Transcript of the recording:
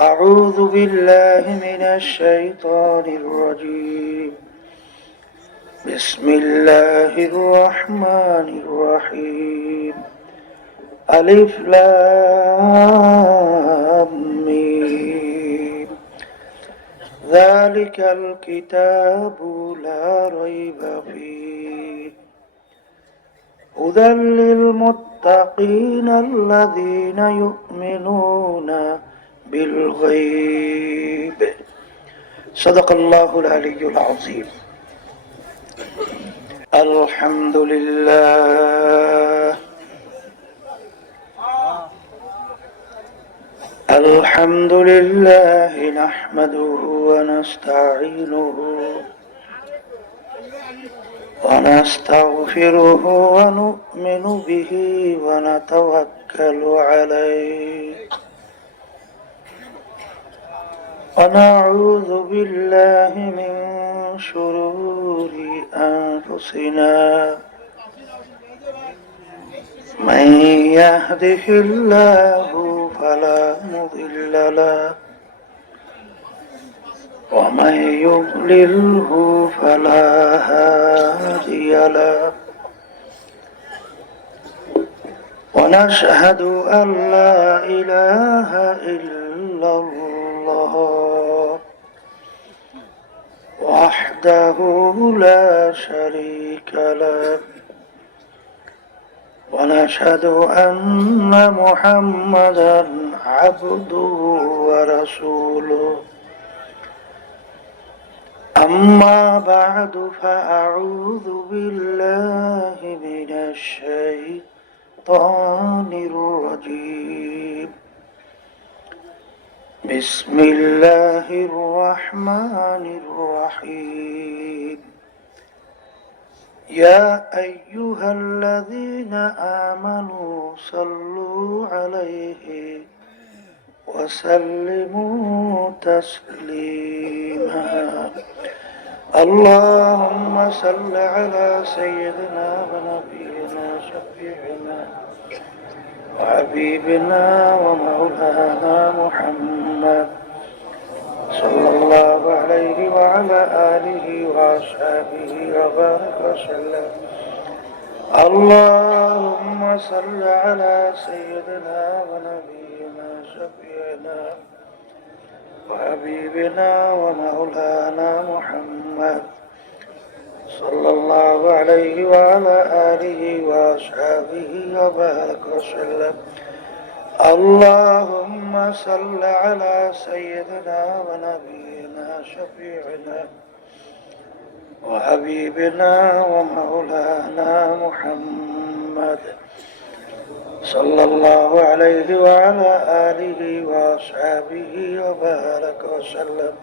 أعوذ بالله من الشيطان الرجيم. بسم الله الرحمن الرحيم. ألف لام ميم. ذلك الكتاب لا ريب فيه هدى للمتقين الذين يؤمنون بالغيب. صدق الله العلي العظيم. الحمد لله. الحمد لله نحمده ونستعينه ونستغفره ونؤمن به ونتوكل عليه ونعوذ بالله من شرور أنفسنا من يهده الله فلا مضل له ومن يضلله فلا هادي له ونشهد أن لا إله إلا الله وحده لا شريك له ونشهد أن محمدا عبده ورسوله. أما بعد فأعوذ بالله من الشيطان الرجيم. بسم الله الرحمن الرحيم. يا أيها الذين آمنوا صلوا عليه وسلموا تسليما. اللهم صل على سيدنا ونبينا شفيعنا وحبيبنا ومولانا محمد صلى الله عليه وعلى آله وأصحابه وبارك وسلم. اللهم صل على سيدنا ونبينا شفيعنا وحبيبنا ومولانا محمد صلى الله عليه وعلى آله وأصحابه وبارك وسلم. اللهم صل على سيدنا ونبينا شفيعنا وحبيبنا ومولانا محمد صلى الله عليه وعلى آله وأصحابه وبارك وسلم.